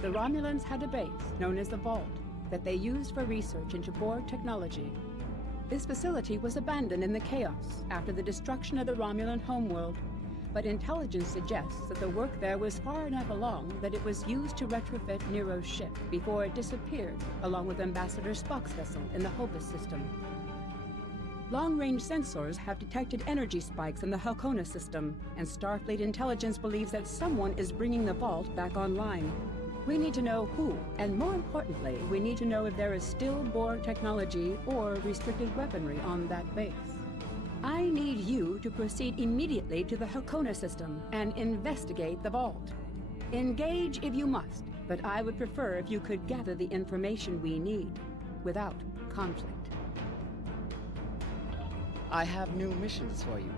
The Romulans had a base known as the Vault that they used for research into Borg technology. This facility was abandoned in the chaos after the destruction of the Romulan homeworld, but intelligence suggests that the work there was far enough along that it was used to retrofit Nero's ship before it disappeared, along with Ambassador Spock's vessel in the Hobus system. Long-range sensors have detected energy spikes in the ᴅ-ḷݹᴇ system, and Starfleet intelligence believes that someone is bringing the vault back online. We need to know who, and more importantly, we need to know if there is still Borg technology or restricted weaponry on that base. I need you to proceed immediately to the ᴅ-ḻ虜ᴇ system and investigate the vault. Engage if you must, but I would prefer if you could gather the information we need without conflict. I have new missions for you.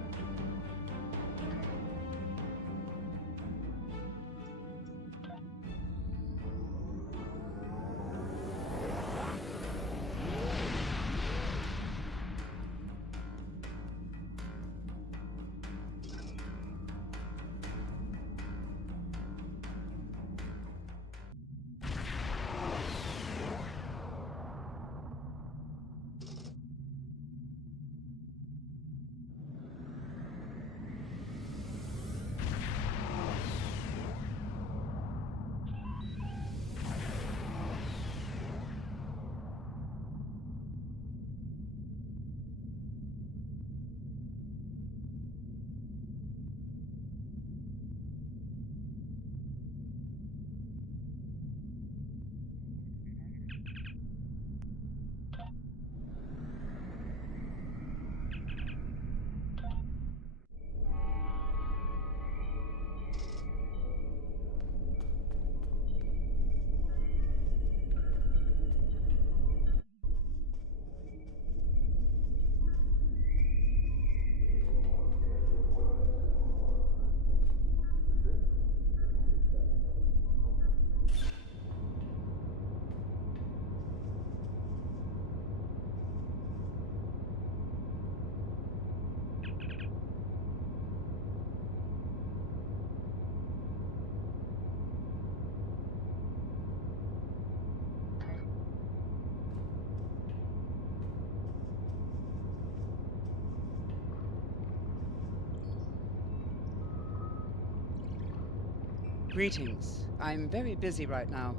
Greetings. I'm very busy right now.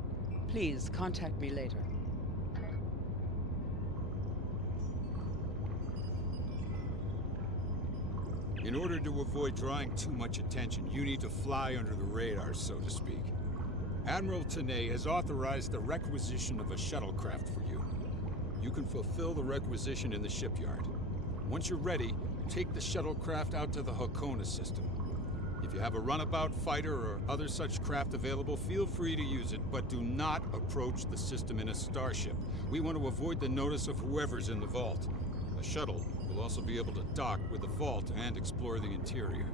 Please contact me later. In order to avoid drawing too much attention, you need to fly under the radar, so to speak. Admiral ᴅ-ḻ虜ᴇ has authorized the requisition of a shuttlecraft for you. You can fulfill the requisition in the shipyard. Once you're ready, take the shuttlecraft out to the ᴅ-ḻ虜ᴇ system. If you have a runabout fighter or other such craft available, feel free to use it, but do not approach the system in a starship. We want to avoid the notice of whoever's in the vault. A shuttle will also be able to dock with the vault and explore the interior.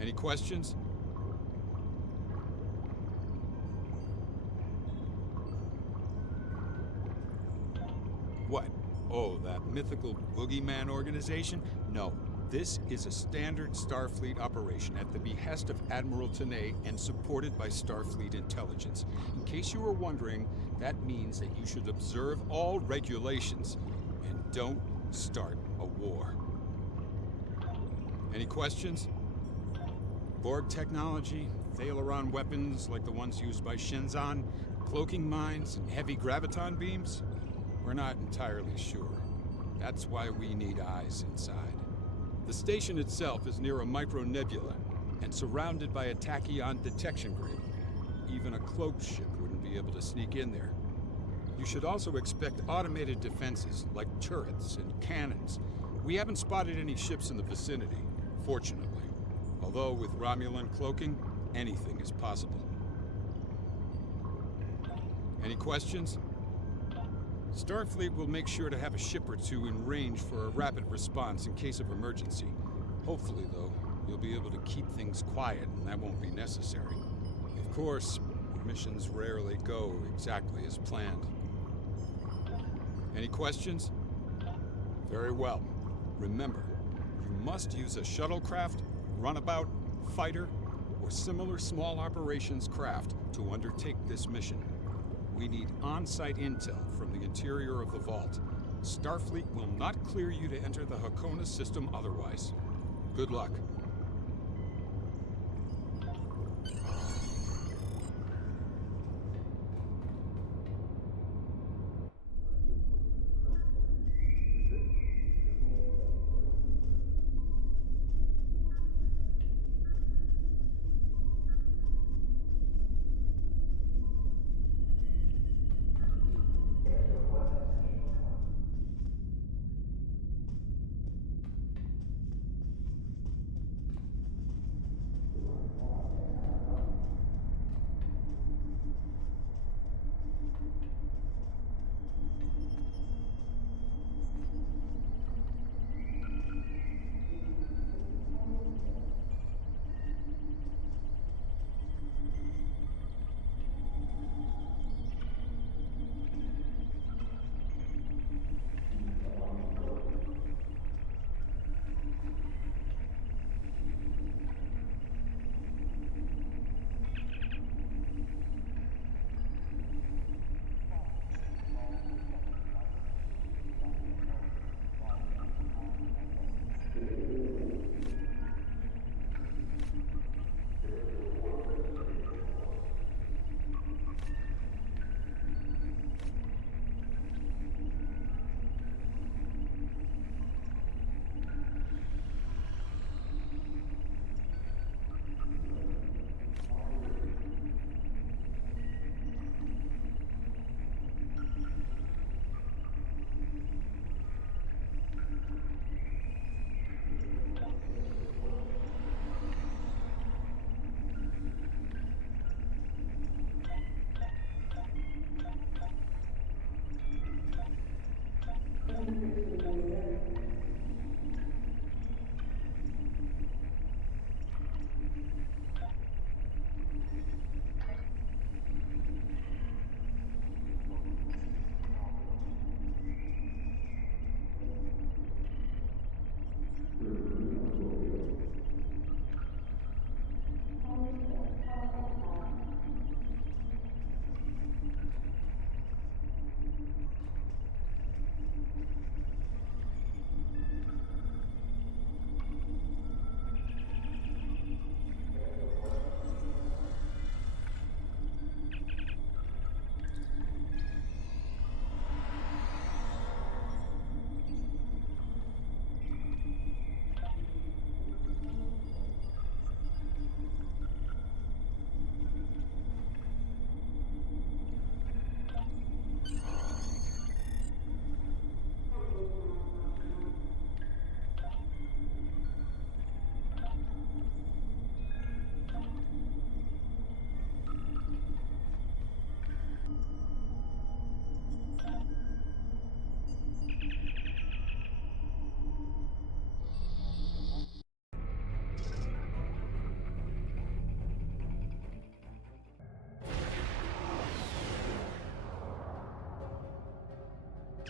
Any questions? What? Oh, that mythical boogeyman organization? No. This is a standard Starfleet operation at the behest of Admiral ᴅ-ḻ虜ᴇ and supported by Starfleet intelligence. In case you were wondering, that means that you should observe all regulations and don't start a war. Any questions? Borg technology, Thalaron weapons like the ones used by Shenzan, cloaking mines, and heavy graviton beams? We're not entirely sure. That's why we need eyes inside. The station itself is near a micronebula and surrounded by a tachyon detection grid. Even a cloaked ship wouldn't be able to sneak in there. You should also expect automated defenses like turrets and cannons. We haven't spotted any ships in the vicinity, fortunately. Although with Romulan cloaking, anything is possible. Any questions? Starfleet will make sure to have a ship or two in range for a rapid response in case of emergency. Hopefully, though, you'll be able to keep things quiet and that won't be necessary. Of course, missions rarely go exactly as planned. Any questions? Very well. Remember, you must use a shuttlecraft, runabout, fighter, or similar small operations craft to undertake this mission. We need on-site intel from the interior of the vault. Starfleet will not clear you to enter the Hakona system otherwise. Good luck.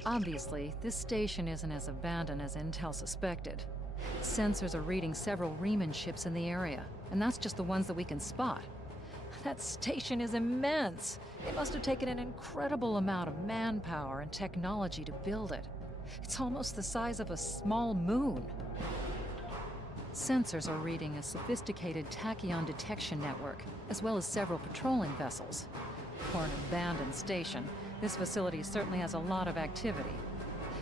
Obviously, this station isn't as abandoned as Intel suspected. Sensors are reading several Riemann ships in the area, and that's just the ones that we can spot. That station is immense. It must have taken an incredible amount of manpower and technology to build it. It's almost the size of a small moon. Sensors are reading a sophisticated tachyon detection network, as well as several patrolling vessels. For an abandoned station, this facility certainly has a lot of activity.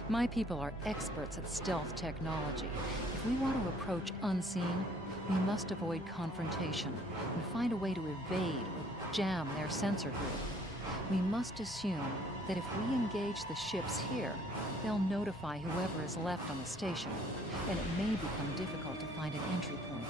My people are experts at stealth technology. If we want to approach unseen, we must avoid confrontation and find a way to evade or jam their sensor grid. We must assume that if we engage the ships here, they'll notify whoever is left on the station, and it may become difficult to find an entry point.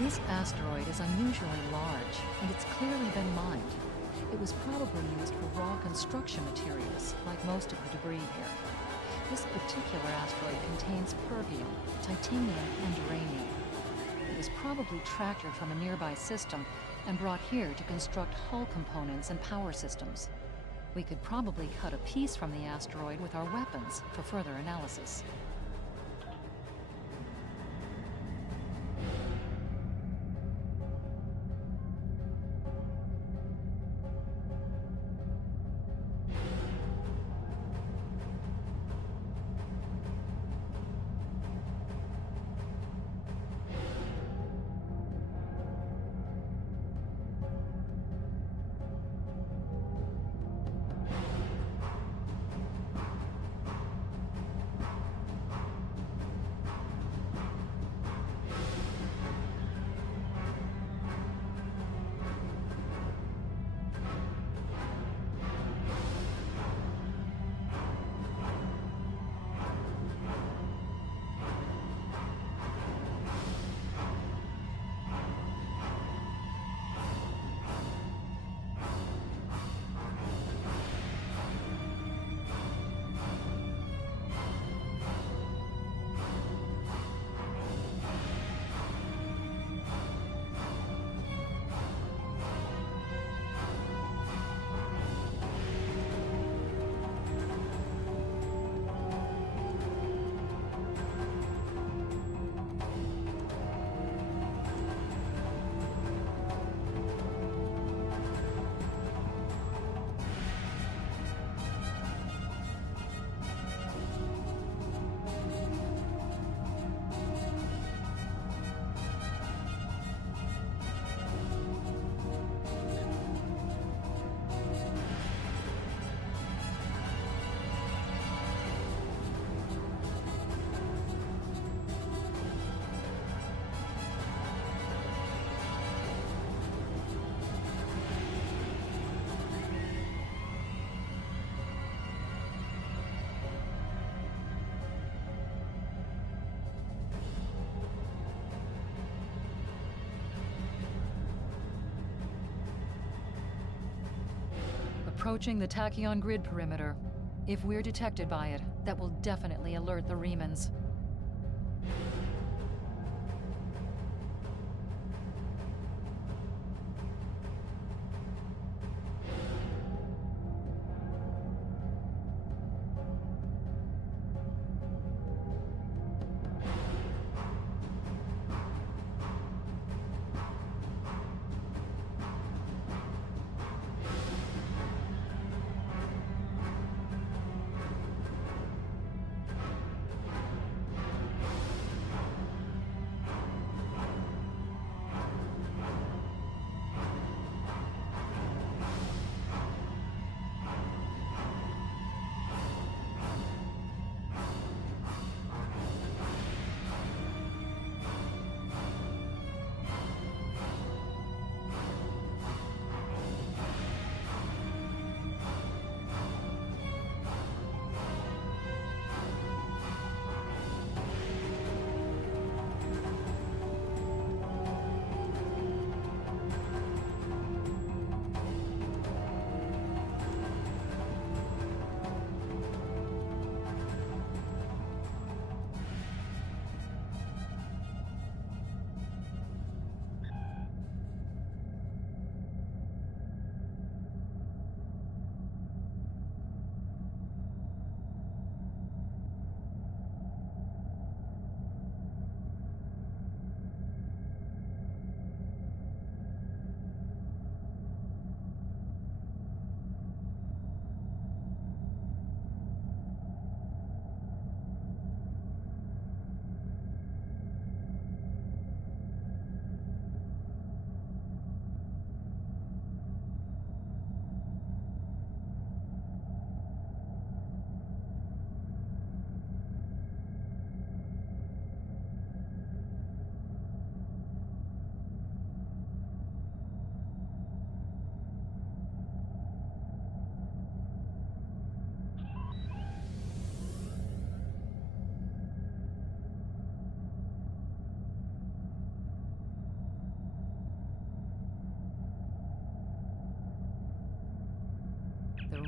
This asteroid is unusually large, and it's clearly been mined. It was probably used for raw construction materials, like most of the debris here. This particular asteroid contains pervium, titanium, and uranium. It was probably tractored from a nearby system and brought here to construct hull components and power systems. We could probably cut a piece from the asteroid with our weapons for further analysis. Approaching the tachyon grid perimeter. If we're detected by it, that will definitely alert the Remans.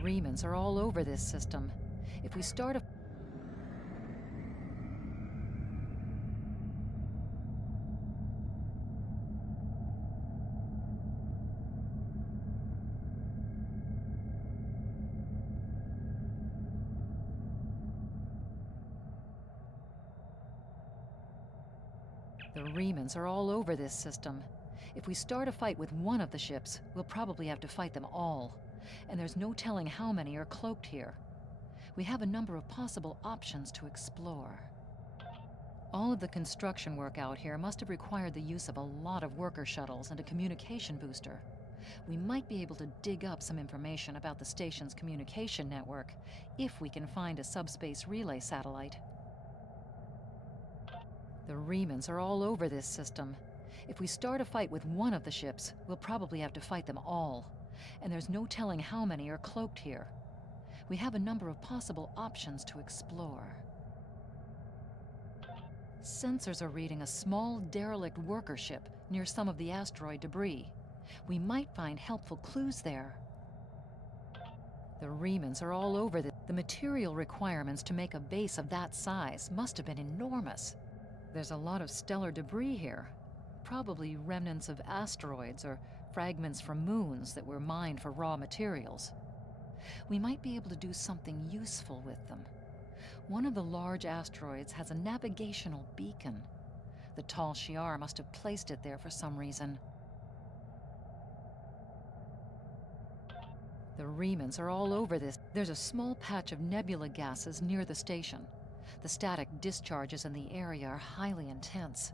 remnants are all over this system. If we start a The remnants are all over this system. If we start a fight with one of the ships, we'll probably have to fight them all. And there's no telling how many are cloaked here. We have a number of possible options to explore. All of the construction work out here must have required the use of a lot of worker shuttles and a communication booster. We might be able to dig up some information about the station's communication network, if we can find a subspace relay satellite. The remnants are all over this system. If we start a fight with one of the ships, we'll probably have to fight them all. And there's no telling how many are cloaked here. We have a number of possible options to explore. Sensors are reading a small derelict worker ship near some of the asteroid debris. We might find helpful clues there. The remnants are all over the material requirements to make a base of that size must have been enormous. There's a lot of stellar debris here, probably remnants of asteroids or fragments from moons that were mined for raw materials. We might be able to do something useful with them. One of the large asteroids has a navigational beacon. The ᴅ-ḷ낳 must have placed it there for some reason. The remnants are all over this. There's a small patch of nebula gases near the station. The static discharges in the area are highly intense.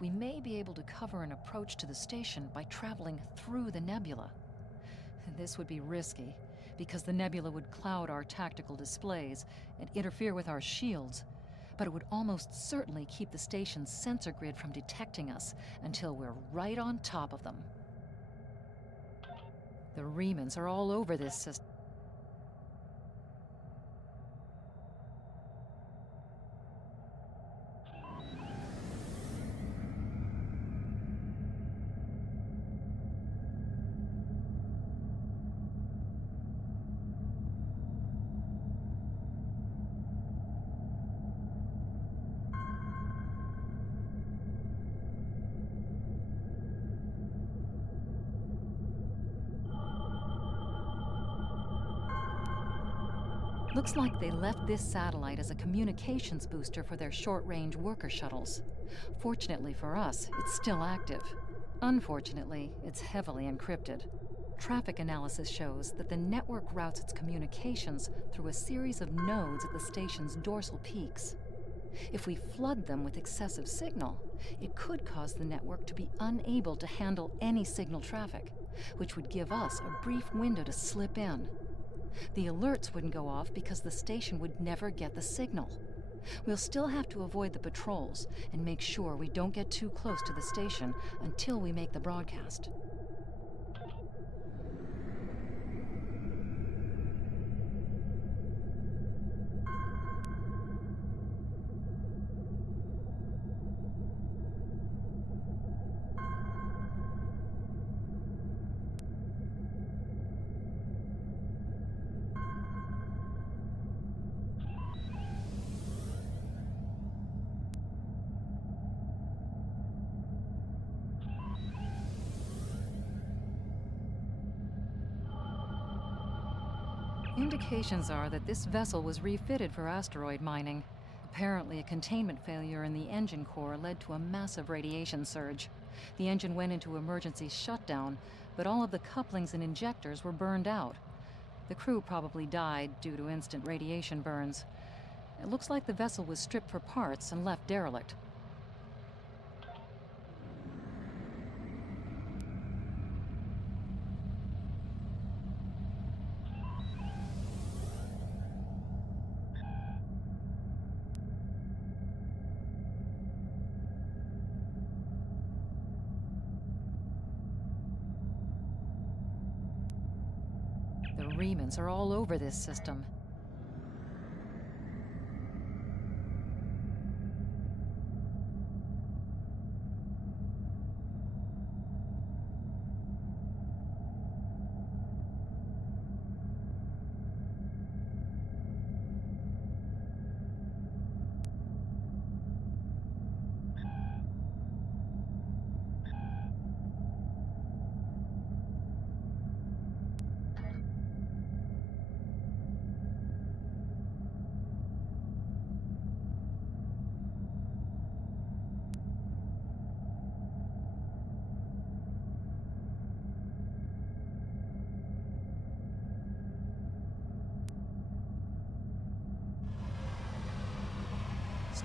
We may be able to cover an approach to the station by traveling through the nebula. This would be risky, because the nebula would cloud our tactical displays and interfere with our shields, but it would almost certainly keep the station's sensor grid from detecting us until we're right on top of them. The remnants are all over this system. Looks like they left this satellite as a communications booster for their short-range worker shuttles. Fortunately for us, it's still active. Unfortunately, it's heavily encrypted. Traffic analysis shows that the network routes its communications through a series of nodes at the station's dorsal peaks. If we flood them with excessive signal, it could cause the network to be unable to handle any signal traffic, which would give us a brief window to slip in. The alerts wouldn't go off because the station would never get the signal. We'll still have to avoid the patrols and make sure we don't get too close to the station until we make the broadcast. Indications are that this vessel was refitted for asteroid mining. Apparently, a containment failure in the engine core led to a massive radiation surge. The engine went into emergency shutdown, but all of the couplings and injectors were burned out. The crew probably died due to instant radiation burns. It looks like the vessel was stripped for parts and left derelict. The remnants are all over this system.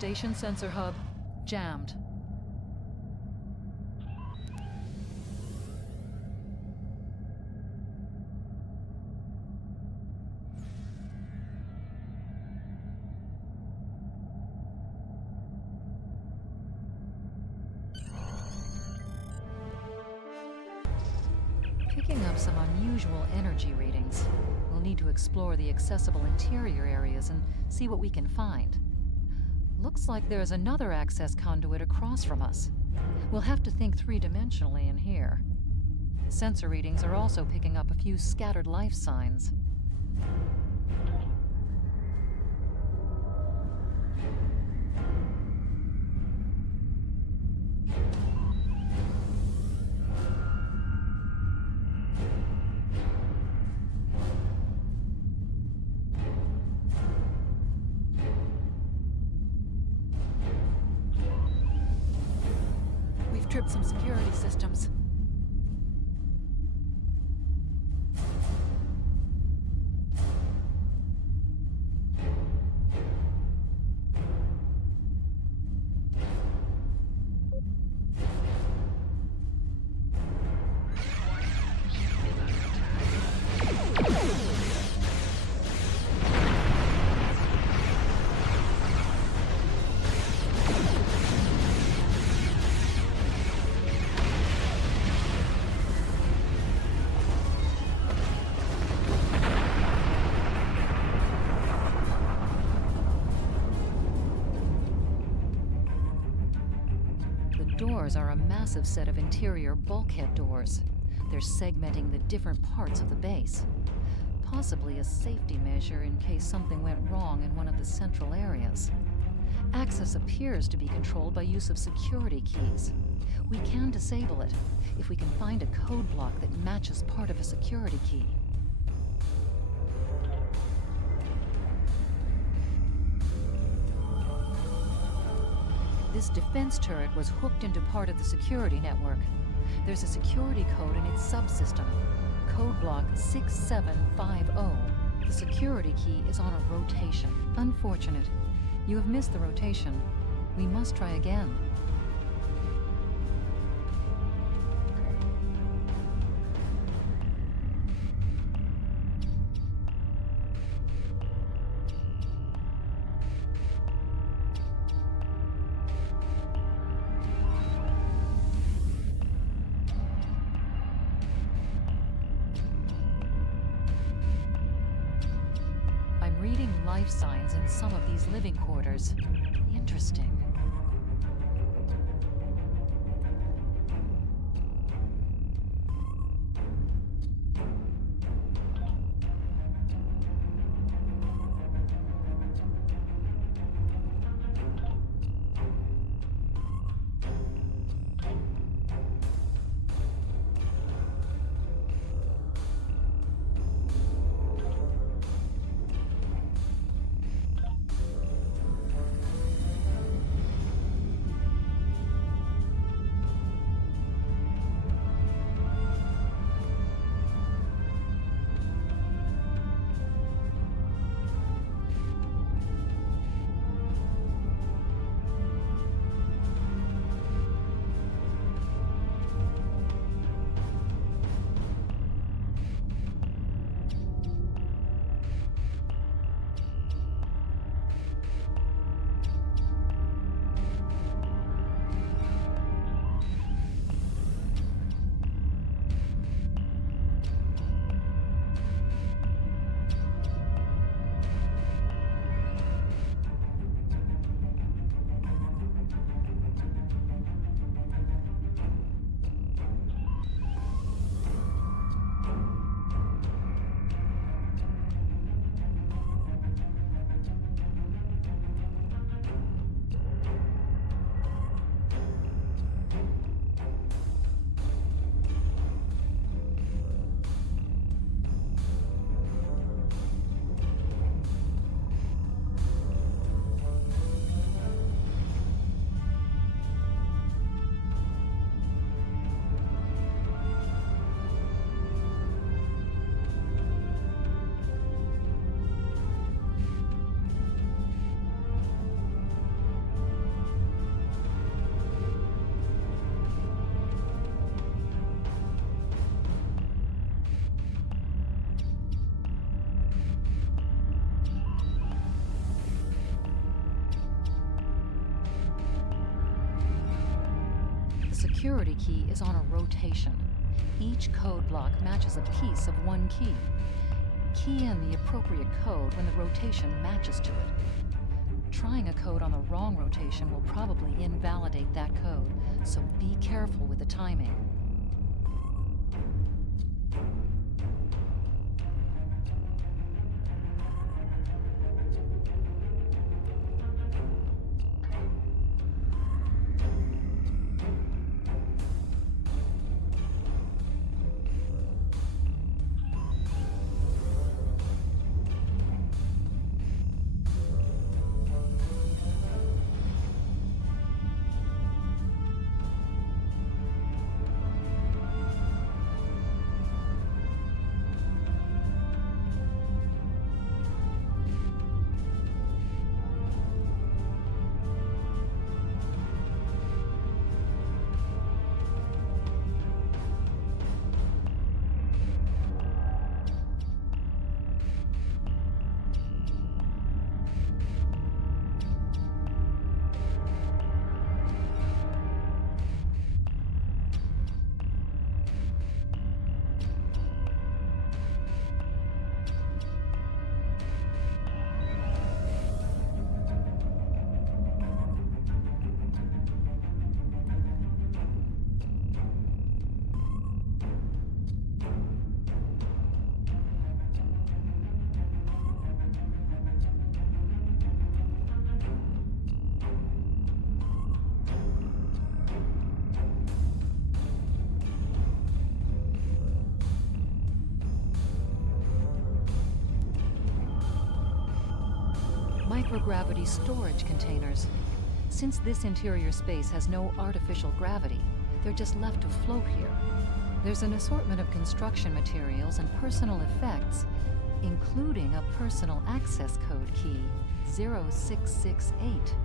Station sensor hub jammed. Picking up some unusual energy readings. We'll need to explore the accessible interior areas and see what we can find. Looks like there's another access conduit across from us. We'll have to think three-dimensionally in here. Sensor readings are also picking up a few scattered life signs. Tripped some security systems. Doors are a massive set of interior bulkhead doors. They're segmenting the different parts of the base. Possibly a safety measure in case something went wrong in one of the central areas. Access appears to be controlled by use of security keys. We can disable it if we can find a code block that matches part of a security key. This defense turret was hooked into part of the security network. There's a security code in its subsystem. Code block 6750. The security key is on a rotation. Unfortunate. You have missed the rotation. We must try again. Reading life signs in some of these living quarters. Interesting. security key is on a rotation. Each code block matches a piece of one key. Key in the appropriate code when the rotation matches to it. Trying a code on the wrong rotation will probably invalidate that code, so be careful with the timing. Microgravity storage containers. Since this interior space has no artificial gravity, they're just left to float here. There's an assortment of construction materials and personal effects, including a personal access code key, 0668.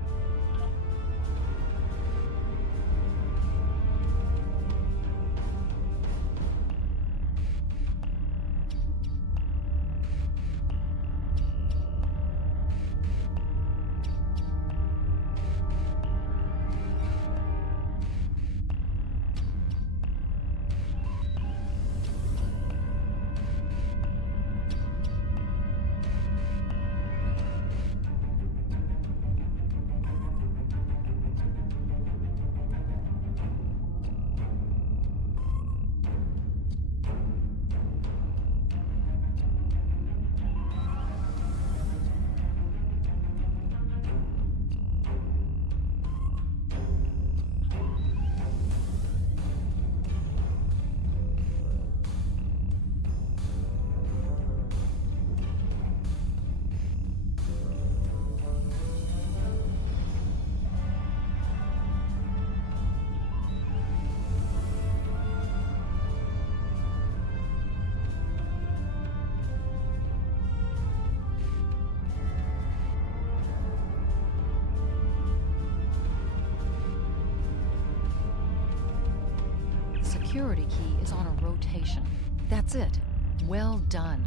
Security key is on a rotation. That's it. Well done.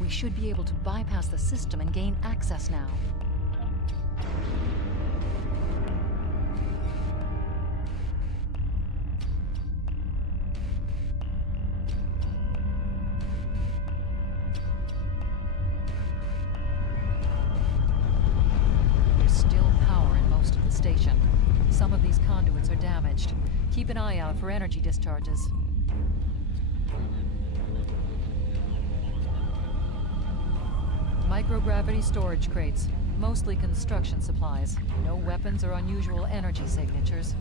We should be able to bypass the system and gain access now. There's still power in most of the station. Some of these conduits are damaged. Keep an eye out for energy discharges. Microgravity storage crates. Mostly construction supplies. No weapons or unusual energy signatures.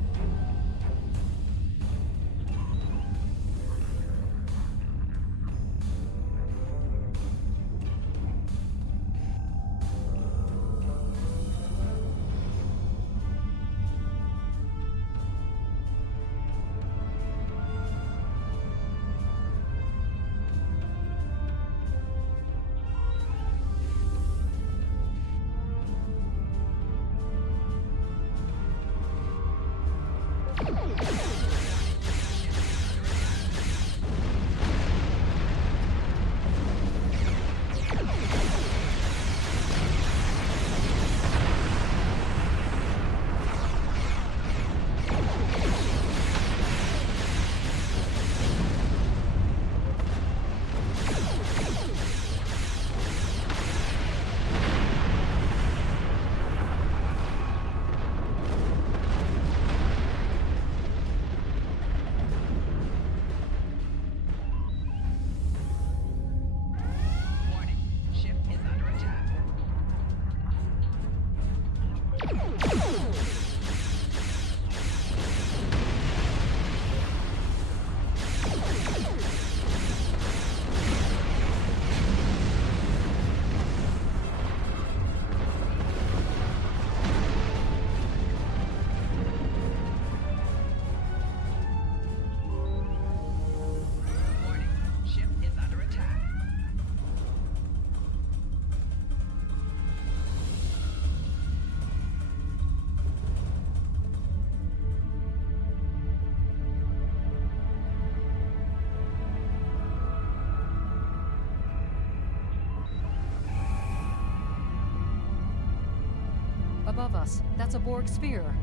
above us. That's a Borg sphere.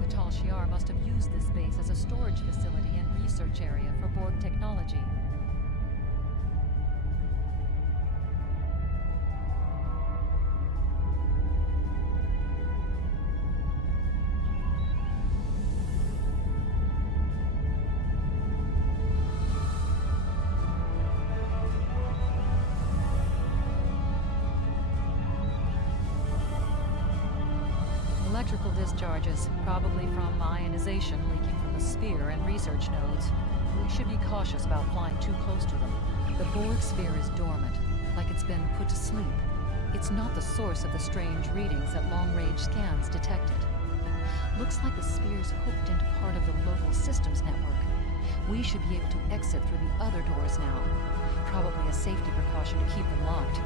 The ᴅ-ݪ must have used this base as a storage facility and research area for Borg technology. Electrical discharges, probably from ionization leaking from the sphere and research nodes. We should be cautious about flying too close to them. The Borg sphere is dormant, like it's been put to sleep. It's not the source of the strange readings that long-range scans detected. Looks like the sphere's hooked into part of the local systems network. We should be able to exit through the other doors now. Probably a safety precaution to keep them locked.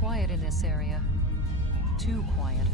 Quiet in this area. Too quiet.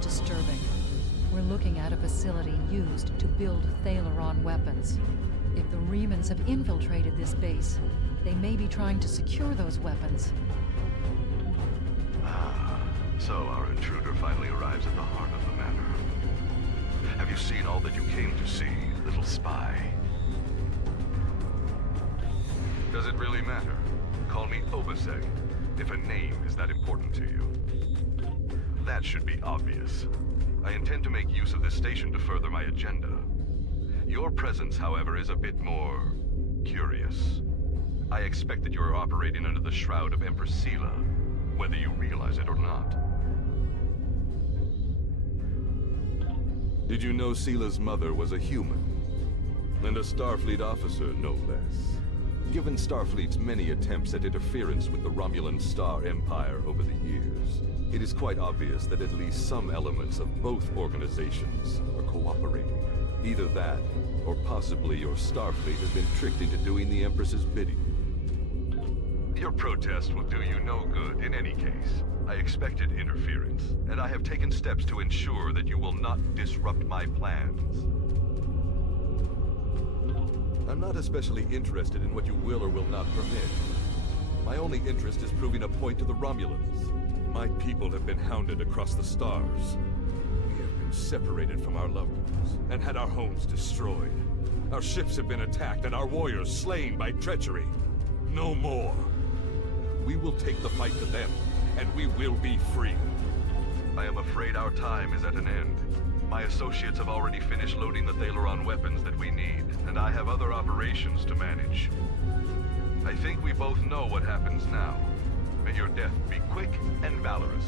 Disturbing. We're looking at a facility used to build ⴅ-ḻṛon weapons. If the Remans have infiltrated this base, they may be trying to secure those weapons. So our intruder finally arrives at the heart of the matter. Have you seen all that you came to see, little spy? Does it really matter? Call me ᴅ-ḻṛ-ᴍᴇʀ, if a name is that important to you. That should be obvious. I intend to make use of this station to further my agenda. Your presence, however, is a bit more curious. I expect that you are operating under the shroud of Empress ᴅ-ḻā, whether you realize it or not. Did you know ᴅ-ḻā's mother was a human? And a Starfleet officer, no less. Given Starfleet's many attempts at interference with the Romulan Star Empire over the years, it is quite obvious that at least some elements of both organizations are cooperating. Either that, or possibly your Starfleet has been tricked into doing the Empress's bidding. Your protest will do you no good in any case. I expected interference, and I have taken steps to ensure that you will not disrupt my plans. I'm not especially interested in what you will or will not permit. My only interest is proving a point to the Romulans. My people have been hounded across the stars. We have been separated from our loved ones, and had our homes destroyed. Our ships have been attacked, and our warriors slain by treachery. No more. We will take the fight to them, and we will be free. I am afraid our time is at an end. My associates have already finished loading the ⴅ weapons that we need, and I have other operations to manage. I think we both know what happens now. May your death be quick and valorous.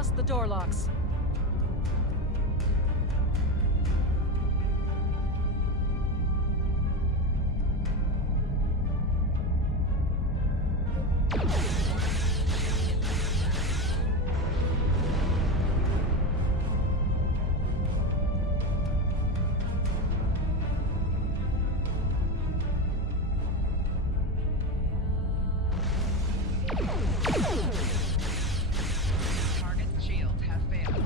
Blast the door locks. Target's shields have failed.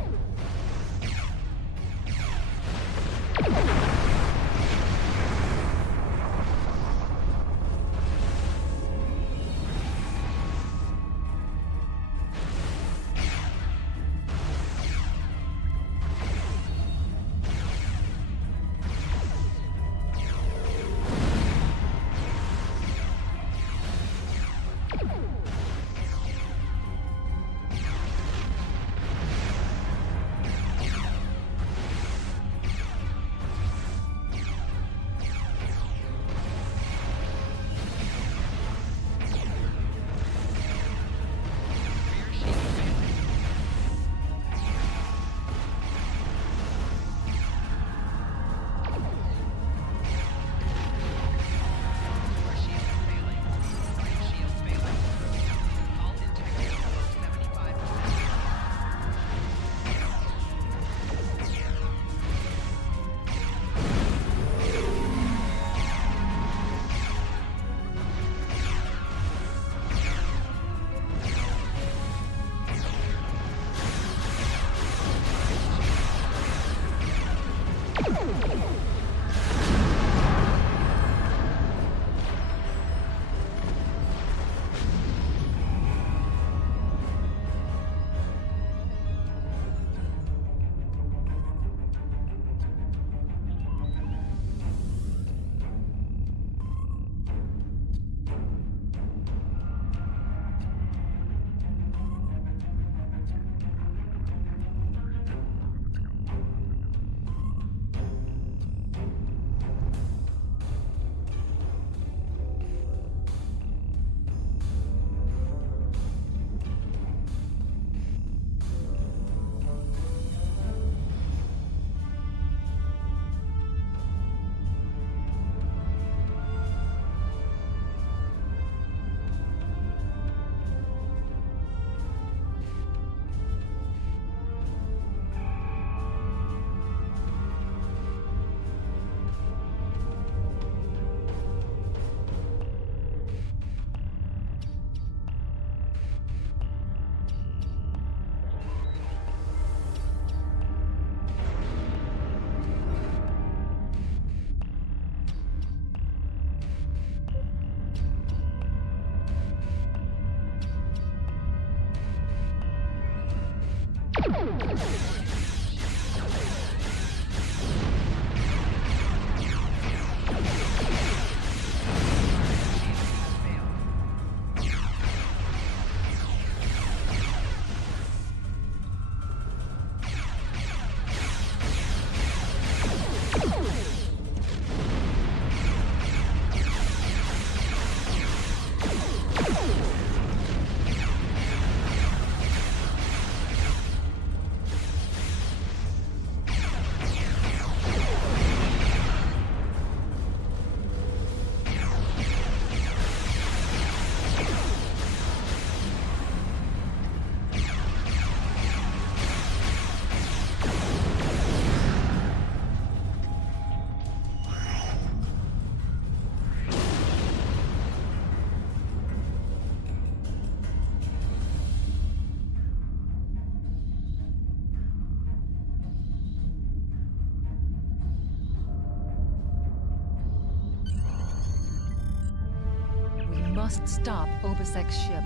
Must stop ᴅ-Լؙ-ᴍᴇ's ship.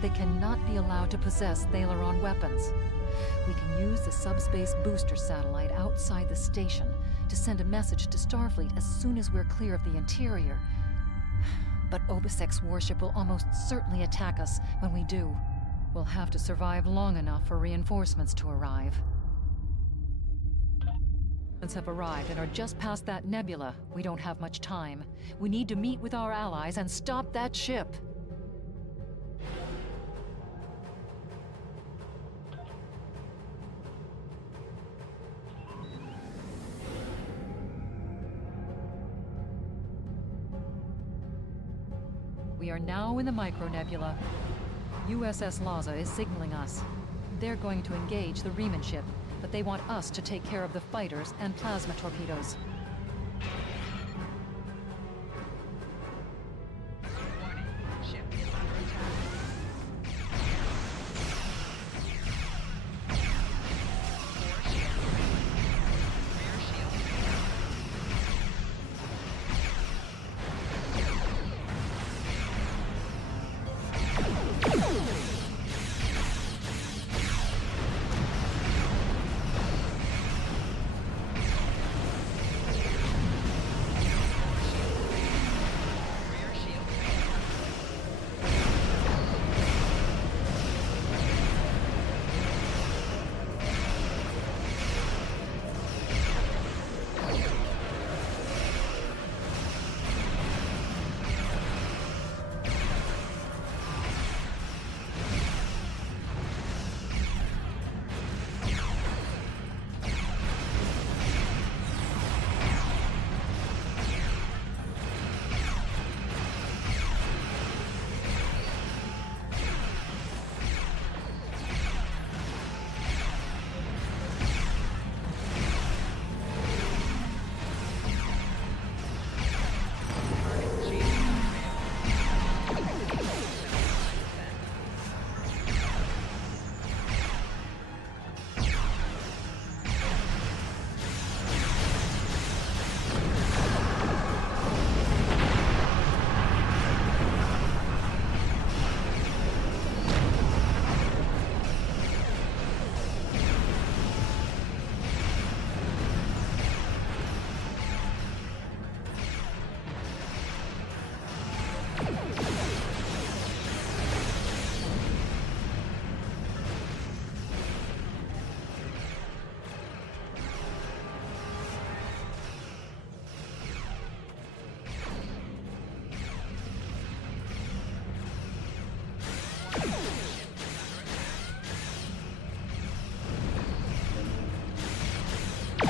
They cannot be allowed to possess ⴅ weapons. We can use the subspace booster satellite outside the station to send a message to Starfleet as soon as we're clear of the interior. But ᴅ-Лᵑ's warship will almost certainly attack us when we do. We'll have to survive long enough for reinforcements to arrive. Have arrived and are just past that nebula. We don't have much time. We need to meet with our allies and stop that ship. We are now in the micronebula. USS ᴅ-Λᴇᴇ is signaling us. They're going to engage the Riemann ship, but they want us to take care of the fighters and plasma torpedoes. Warning. Ship is under attack. Core shield failing. Rear shield failing. Rear shield failing. Target shield has failed.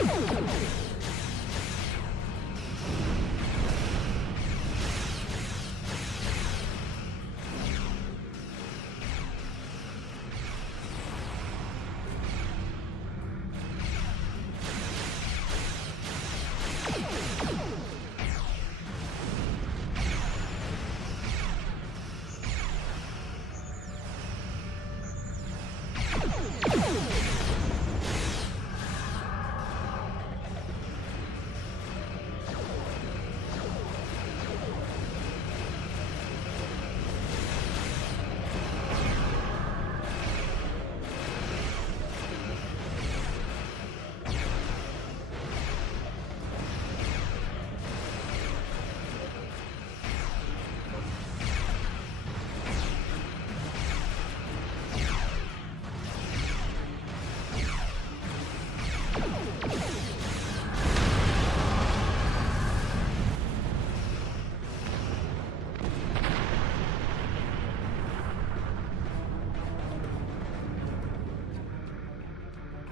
75%.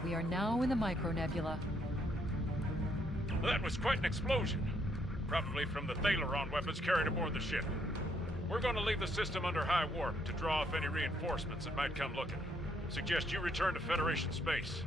We are now in the micronebula. That was quite an explosion. Probably from the ⴅ weapons carried aboard the ship. We're going to leave the system under high warp to draw off any reinforcements that might come looking. Suggest you return to Federation space.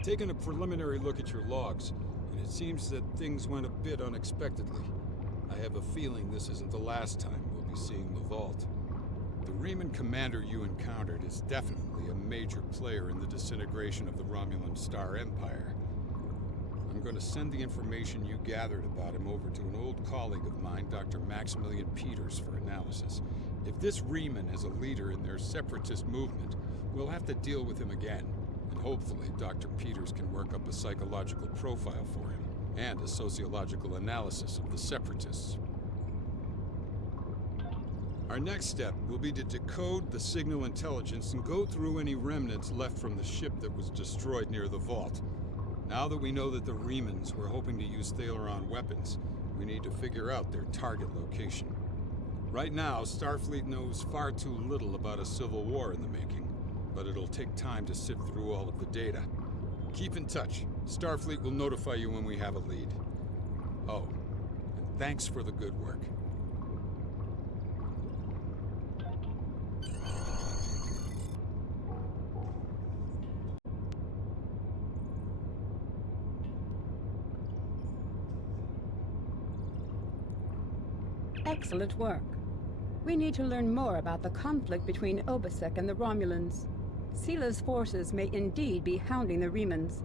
I've taken a preliminary look at your logs, and it seems that things went a bit unexpectedly. I have a feeling this isn't the last time we'll be seeing the vault. The Reman commander you encountered is definitely a major player in the disintegration of the Romulan Star Empire. I'm going to send the information you gathered about him over to an old colleague of mine, Dr. Maximilian Peters, for analysis. If this Reman is a leader in their separatist movement, we'll have to deal with him again. And hopefully Dr. Peters can work up a psychological profile for him, and a sociological analysis of the separatists. Our next step will be to decode the signal intelligence and go through any remnants left from the ship that was destroyed near the vault. Now that we know that the Remans were hoping to use Ⴅ weapons, we need to figure out their target location. Right now, Starfleet knows far too little about a civil war in the making, but it'll take time to sift through all of the data. Keep in touch. Starfleet will notify you when we have a lead. Oh, and thanks for the good work. Excellent work. We need to learn more about the conflict between ᴅ-ྭ and the Romulans. Sila's forces may indeed be hounding the Remans,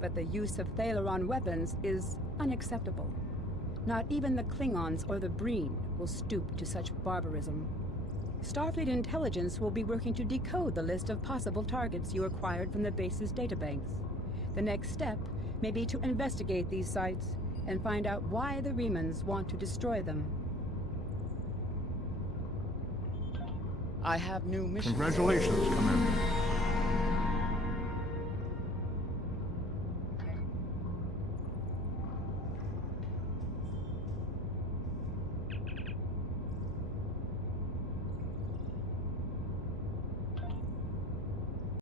but the use of ⴅ weapons is unacceptable. Not even the Klingons or the Breen will stoop to such barbarism. Starfleet intelligence will be working to decode the list of possible targets you acquired from the base's databanks. The next step may be to investigate these sites and find out why the Remans want to destroy them. I have new missions. Congratulations, Commander.